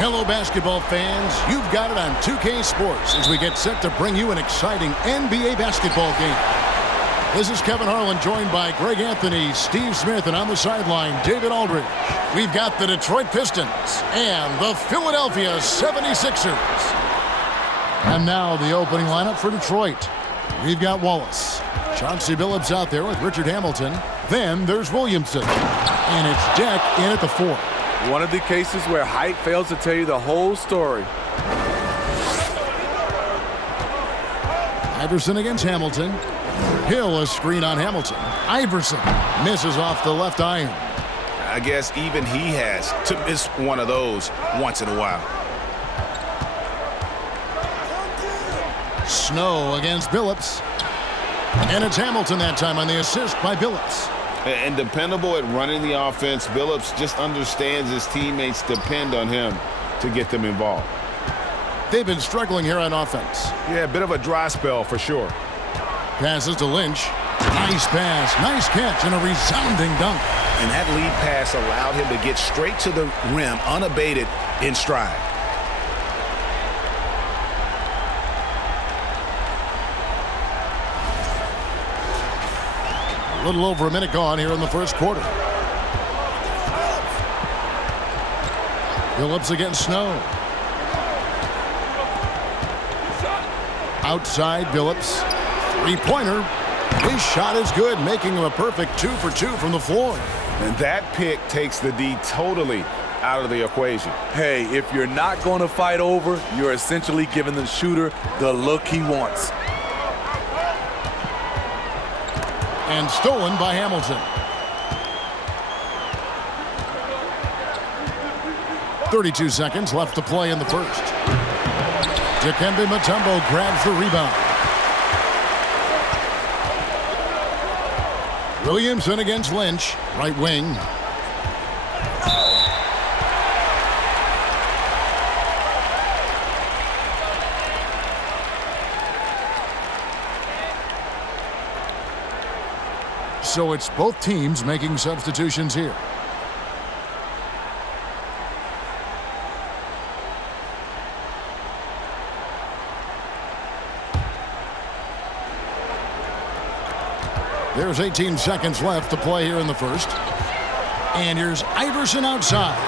Hello, basketball fans. You've got it on 2K Sports as we get set to bring you an exciting NBA basketball game. This is Kevin Harlan, joined by Greg Anthony, Steve Smith, and on the sideline, David Aldridge. We've got the Detroit Pistons and the Philadelphia 76ers. And now the opening lineup for Detroit. We've got Wallace. Chauncey Billups out there with Richard Hamilton. Then there's Williamson. And it's Deck in at the 4. One of the cases where height fails to tell you the whole story. Iverson against Hamilton. Hill, a screen on Hamilton. Iverson misses off the left iron. I guess even he has to miss one of those once in a while. Snow against Billups. And it's Hamilton that time on the assist by Billups. And dependable at running the offense, Billups just understands his teammates depend on him to get them involved. They've been struggling here on offense. Yeah, a bit of a dry spell for sure. Passes to Lynch. Nice pass, nice catch, and a resounding dunk. And that lead pass allowed him to get straight to the rim, unabated, in stride. A little over a minute gone here in the first quarter. Billups against Snow. Outside Billups. Three-pointer. His shot is good, making him a perfect 2 for 2 from the floor. And that pick takes the D totally out of the equation. Hey, if you're not going to fight over, you're essentially giving the shooter the look he wants. And stolen by Hamilton. 32 seconds left to play in the first. Dikembe Mutombo grabs the rebound. Williamson against Lynch, right wing. So it's both teams making substitutions here. There's 18 seconds left to play here in the first. And here's Iverson outside.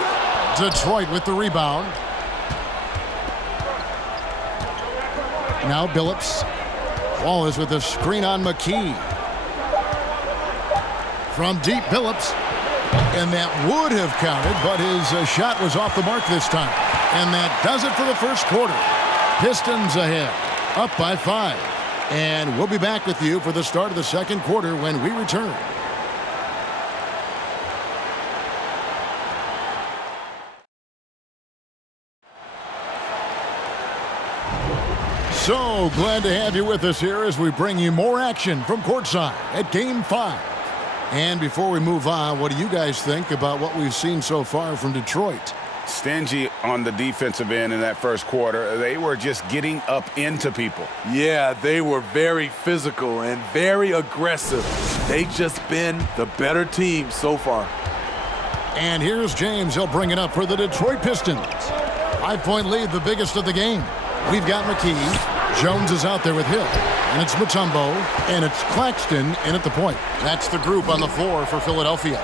Detroit with the rebound. Now Billups. Wallace with a screen on McKee. From deep, Billups. And that would have counted, but his shot was off the mark this time. And that does it for the first quarter. Pistons ahead, up by 5. And we'll be back with you for the start of the second quarter when we return. So glad to have you with us here as we bring you more action from courtside at Game 5. And before we move on, what do you guys think about what we've seen so far from Detroit? Stingy on the defensive end in that first quarter. They were just getting up into people. Yeah, they were very physical and very aggressive. They've just been the better team so far. And here's James. He'll bring it up for the Detroit Pistons. 5-point lead, the biggest of the game. We've got McKee. Jones is out there with Hill. And it's Mutombo. And it's Claxton in at the point. That's the group on the floor for Philadelphia.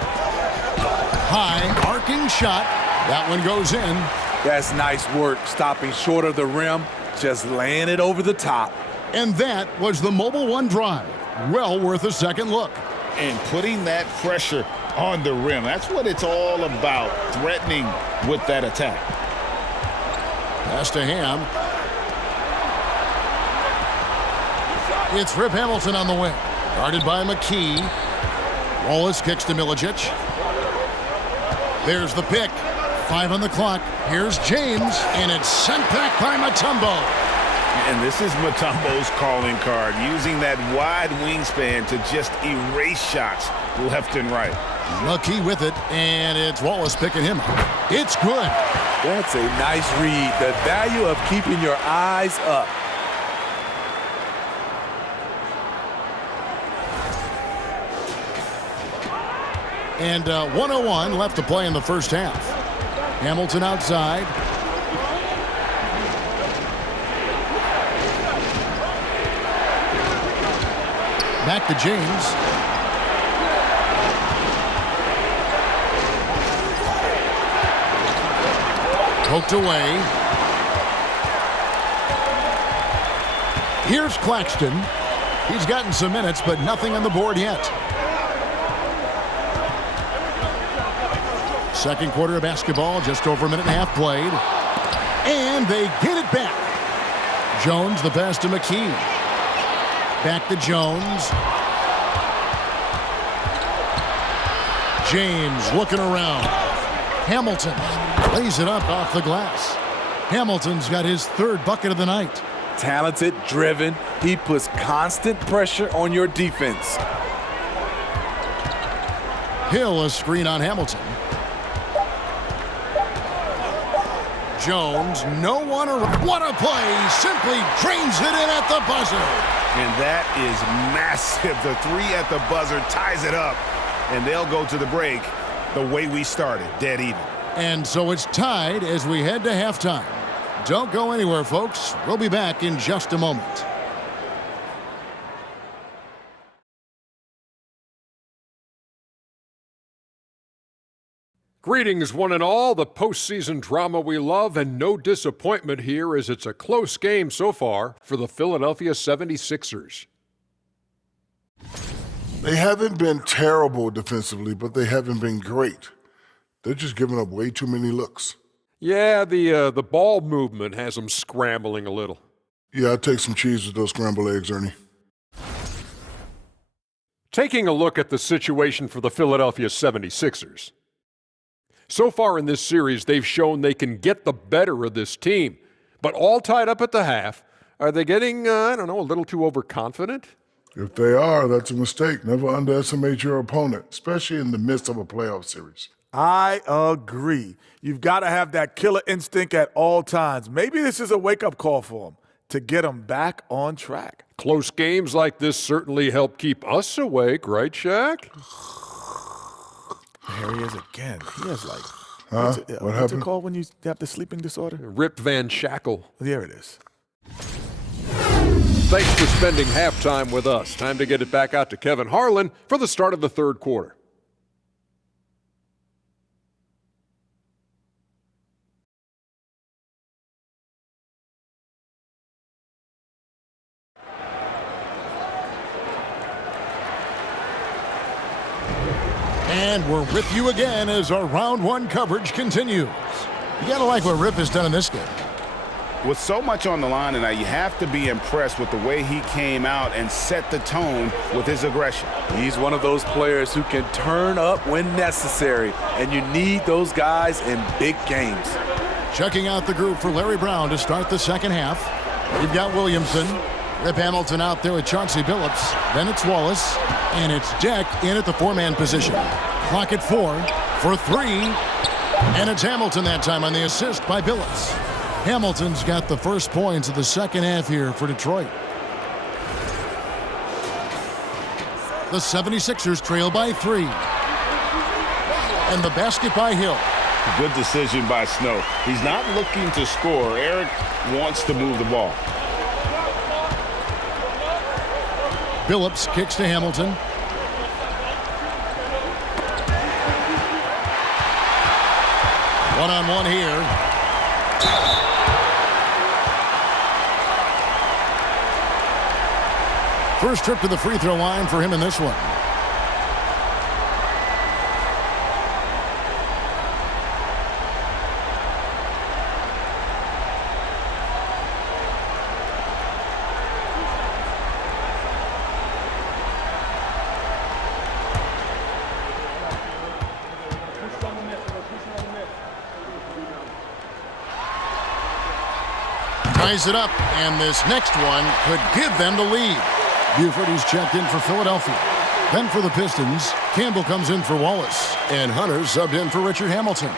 High, arcing shot. That one goes in. That's nice work, stopping short of the rim, just laying it over the top. And that was the Mobile One drive. Well worth a second look. And putting that pressure on the rim. That's what it's all about, threatening with that attack. Pass to Ham. It's Rip Hamilton on the wing. Guarded by McKee. Wallace kicks to Milicic. There's the pick. 5 on the clock. Here's James, and it's sent back by Mutombo. And this is Mutombo's calling card, using that wide wingspan to just erase shots left and right. McKee with it, and it's Wallace picking him up. It's good. That's a nice read. The value of keeping your eyes up. And 1:01 left to play in the first half. Hamilton outside. Back to James. Poked away. Here's Claxton. He's gotten some minutes, but nothing on the board yet. Second quarter of basketball, just over a minute and a half played. And they get it back. Jones, the pass to McKee. Back to Jones. James looking around. Hamilton lays it up off the glass. Hamilton's got his third bucket of the night. Talented, driven. He puts constant pressure on your defense. Hill, a screen on Hamilton. Jones, no one around. What a play! Simply drains it in at the buzzer. And that is massive. The three at the buzzer ties it up. And they'll go to the break the way we started, dead even. And so it's tied as we head to halftime. Don't go anywhere, folks. We'll be back in just a moment. Greetings, one and all. The postseason drama we love, and no disappointment here as it's a close game so far for the Philadelphia 76ers. They haven't been terrible defensively, but they haven't been great. They're just giving up way too many looks. Yeah, the ball movement has them scrambling a little. Yeah, I'd take some cheese with those scrambled eggs, Ernie. Taking a look at the situation for the Philadelphia 76ers. So far in this series, they've shown they can get the better of this team, but all tied up at the half. Are they getting, a little too overconfident? If they are, that's a mistake. Never underestimate your opponent, especially in the midst of a playoff series. I agree. You've got to have that killer instinct at all times. Maybe this is a wake-up call for them to get them back on track. Close games like this certainly help keep us awake, right, Shaq? There he is again. He has like, What what's happened? it called when you have the sleeping disorder? Rip Van Shackle. There it is. Thanks for spending halftime with us. Time to get it back out to Kevin Harlan for the start of the third quarter. And we're with you again as our round one coverage continues. You gotta like what Rip has done in this game. With so much on the line tonight, you have to be impressed with the way he came out and set the tone with his aggression. He's one of those players who can turn up when necessary, and you need those guys in big games. Checking out the group for Larry Brown to start the second half. You've got Williamson, Rip Hamilton out there with Chauncey Billups. Then it's Wallace, and it's Deck in at the four-man position. Clock at 4 for 3, and it's Hamilton that time on the assist by Billups. Hamilton's got the first points of the second half here for Detroit. The 76ers trail by 3. And the basket by Hill. Good decision by Snow. He's not looking to score. Eric wants to move the ball. Billups kicks to Hamilton. One-on-one here. First trip to the free throw line for him in this one. Ties it up, and this next one could give them the lead. Buford, who's checked in for Philadelphia. Then for the Pistons, Campbell comes in for Wallace, and Hunter subbed in for Richard Hamilton.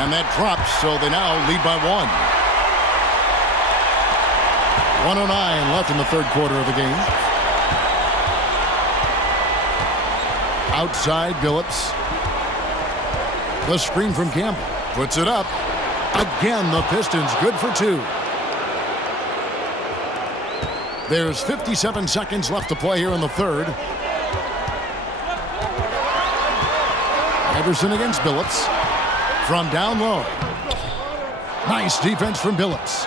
And that drops, so they now lead by 1. 1:09 left in the third quarter of the game. Outside, Billups. The screen from Campbell. Puts it up. Again, the Pistons good for 2. There's 57 seconds left to play here in the third. Iverson against Billups. From down low. Nice defense from Billups.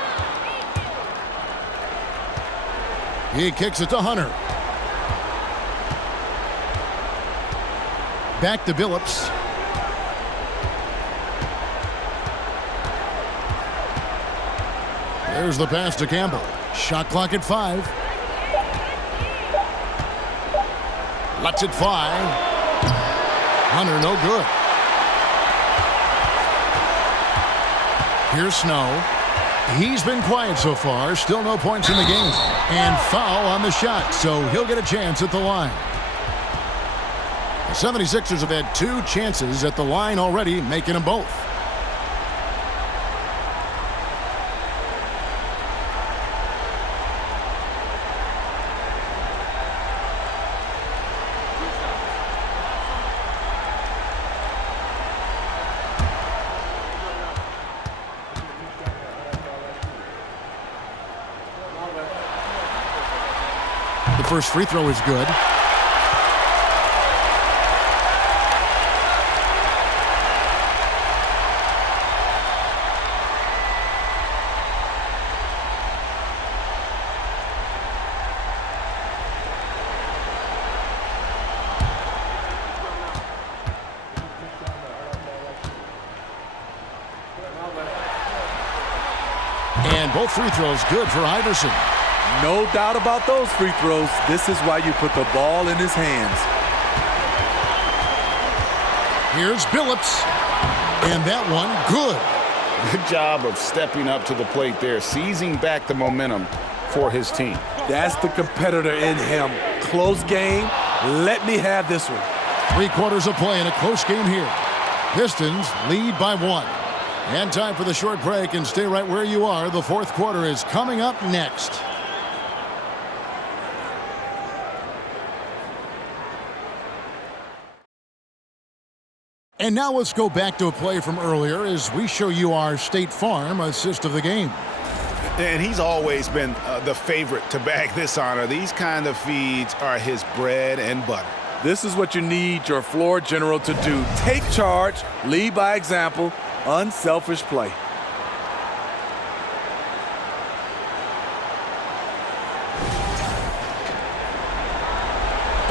He kicks it to Hunter. Back to Billups. There's the pass to Campbell. Shot clock at 5. Lets it fly. Hunter, no good. Here's Snow. He's been quiet so far. Still no points in the game. And foul on the shot, so he'll get a chance at the line. The 76ers have had 2 chances at the line already, making them both. The first free throw is good. And both free throws good for Iverson. No doubt about those free throws. This is why you put the ball in his hands. Here's Billups. And that one, good. Good job of stepping up to the plate there, seizing back the momentum for his team. That's the competitor in him. Close game. Let me have this one. 3/4 of play in a close game here. Pistons lead by 1. And time for the short break, and stay right where you are. The 4th quarter is coming up next. And now let's go back to a play from earlier as we show you our State Farm assist of the game. And he's always been the favorite to bag this honor. These kind of feeds are his bread and butter. This is what you need your floor general to do. Take charge, lead by example, unselfish play.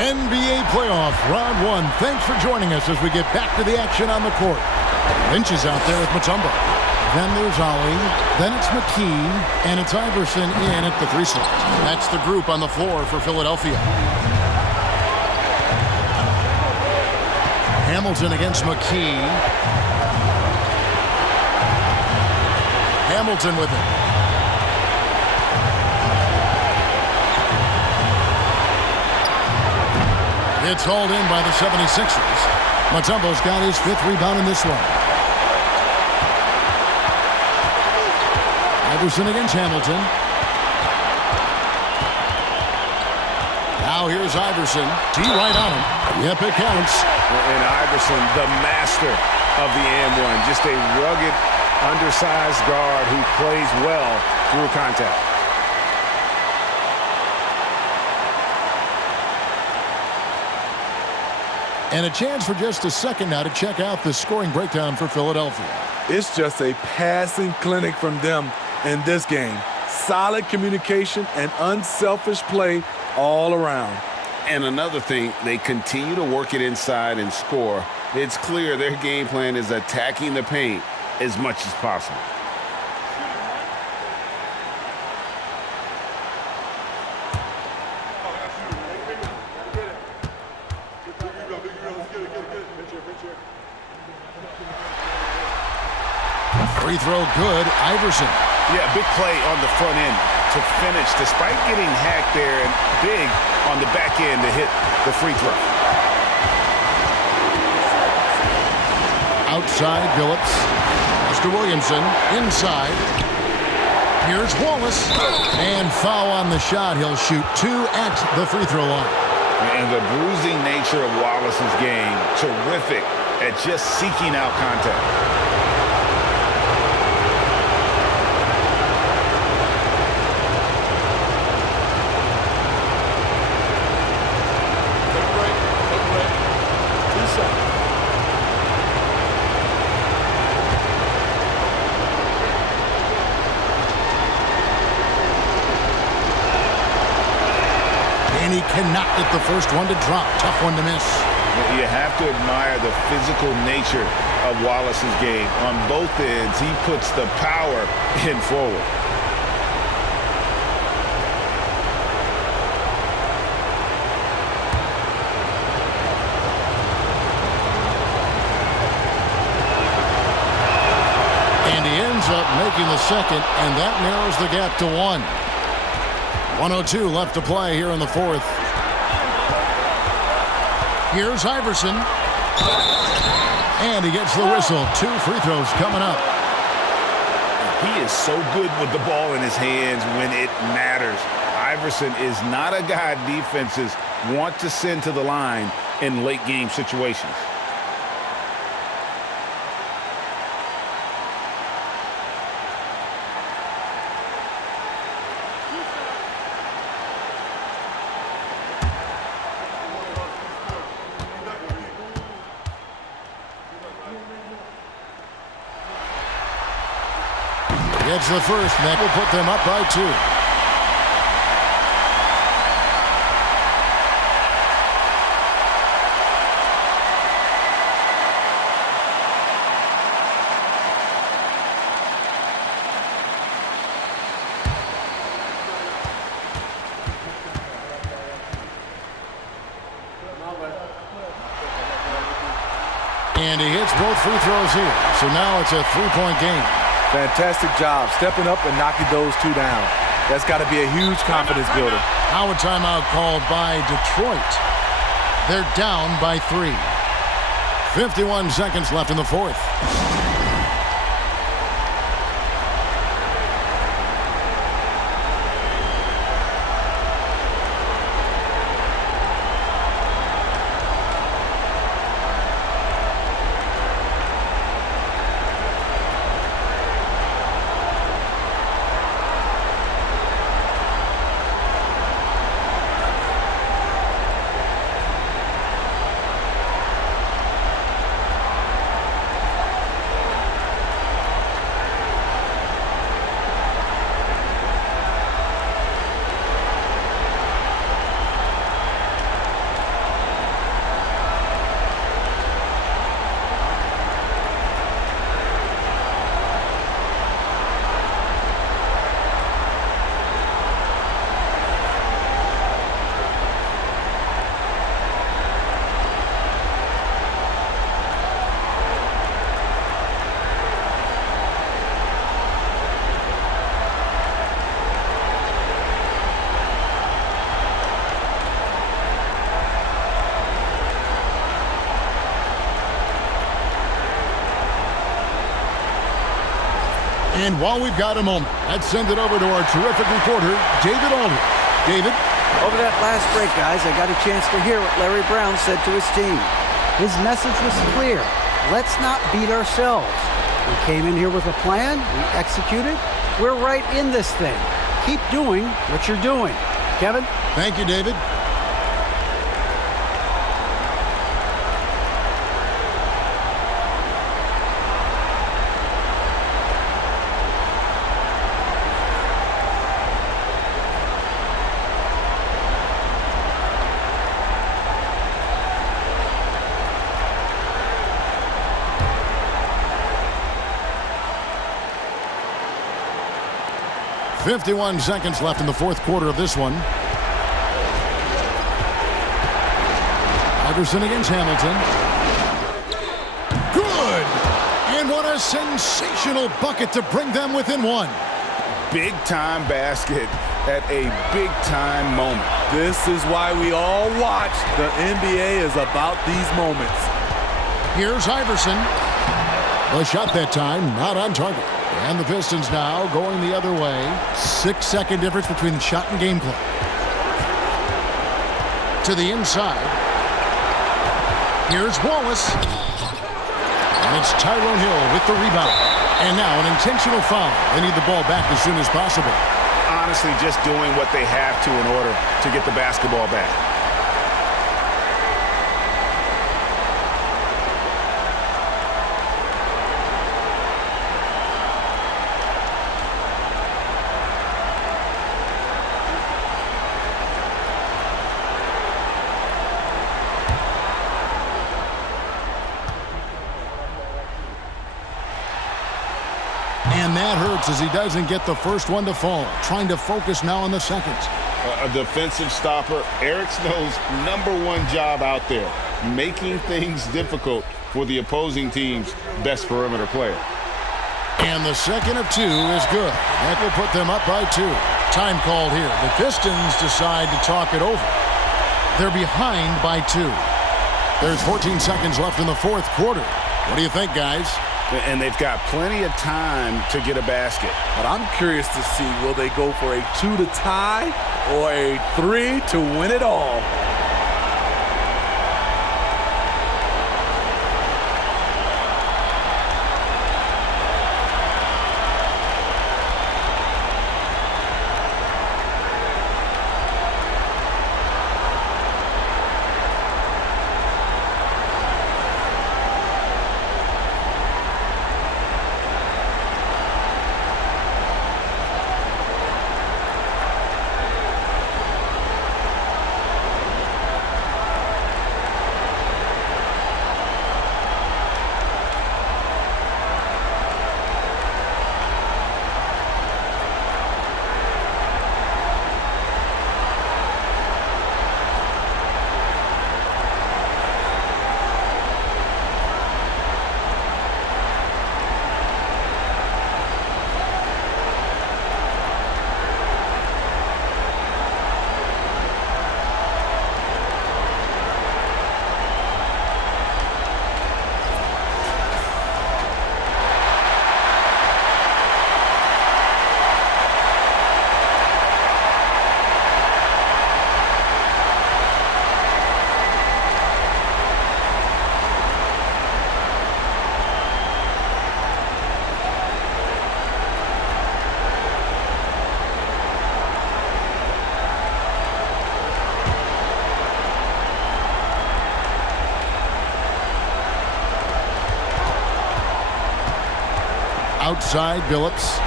NBA playoff round 1. Thanks for joining us as we get back to the action on the court. Lynch is out there with Mutombo. Then there's Ollie. Then it's McKee. And it's Iverson in at the 3 slot. That's the group on the floor for Philadelphia. Hamilton against McKee. Hamilton with it. It's hauled in by the 76ers. Mutombo's got his 5th rebound in this one. Iverson against Hamilton. Now here's Iverson. T right on him. Yep, it counts. And Iverson, the master of the and-one. Just a rugged, undersized guard who plays well through contact. And a chance for just a second now to check out the scoring breakdown for Philadelphia. It's just a passing clinic from them in this game. Solid communication and unselfish play all around. And another thing, they continue to work it inside and score. It's clear their game plan is attacking the paint as much as possible. Free throw good. Iverson. Yeah, big play on the front end to finish, despite getting hacked there, and big on the back end to hit the free throw. Outside, Billups. Mr. Williamson inside. Here's Wallace. And foul on the shot. He'll shoot 2 at the free throw line. And the bruising nature of Wallace's game, terrific at just seeking out contact. And he cannot get the first one to drop. Tough one to miss. You have to admire the physical nature of Wallace's game. On both ends, he puts the power in forward. And he ends up making the second, and that narrows the gap to 1. 1:02 left to play here in the fourth. Here's Iverson. And he gets the whistle. 2 free throws coming up. He is so good with the ball in his hands when it matters. Iverson is not a guy defenses want to send to the line in late game situations. Gets the first, and that will put them up by 2. And he hits both free throws here. So now it's a 3-point game. Fantastic job stepping up and knocking those 2 down. That's got to be a huge confidence builder. Now a timeout called by Detroit. They're down by 3. 51 seconds left in the fourth. And while we've got a moment, let's send it over to our terrific reporter, David Aldridge. David? Over that last break, guys, I got a chance to hear what Larry Brown said to his team. His message was clear. Let's not beat ourselves. We came in here with a plan. We executed. We're right in this thing. Keep doing what you're doing. Kevin? Thank you, David. .51 seconds left in the fourth quarter of this one. Iverson against Hamilton. Good! And what a sensational bucket to bring them within 1. Big-time basket at a big-time moment. This is why we all watch. The NBA is about these moments. Here's Iverson. The shot that time, not on target. And the Pistons now going the other way. 6-second difference between the shot and game clock. To the inside. Here's Wallace. And it's Tyrone Hill with the rebound. And now an intentional foul. They need the ball back as soon as possible. Honestly, just doing what they have to in order to get the basketball back. And that hurts as he doesn't get the first one to fall. Trying to focus now on the second. A defensive stopper. Eric Snow's #1 job out there, making things difficult for the opposing team's best perimeter player. And the second of 2 is good. That will put them up by 2. Time called here. The Pistons decide to talk it over. They're behind by 2. There's 14 seconds left in the fourth quarter. What do you think, guys? And they've got plenty of time to get a basket. But I'm curious to see, will they go for a 2 to tie or a 3 to win it all? Outside, Billups.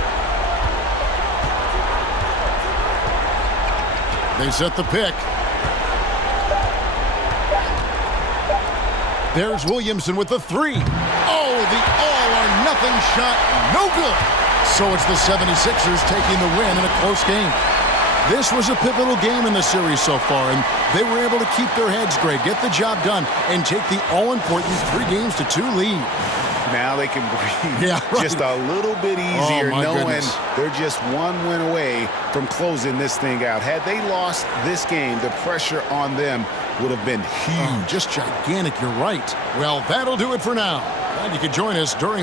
They set the pick. There's Williamson with the 3. Oh, the all-or-nothing shot. No good. So it's the 76ers taking the win in a close game. This was a pivotal game in the series so far, and they were able to keep their heads straight, get the job done, and take the all-important 3-2 lead. Now they can breathe just a little bit easier, knowing they're just one win away from closing this thing out. Had they lost this game, the pressure on them would have been huge. Just gigantic, you're right. Well, that'll do it for now. Glad you could join us during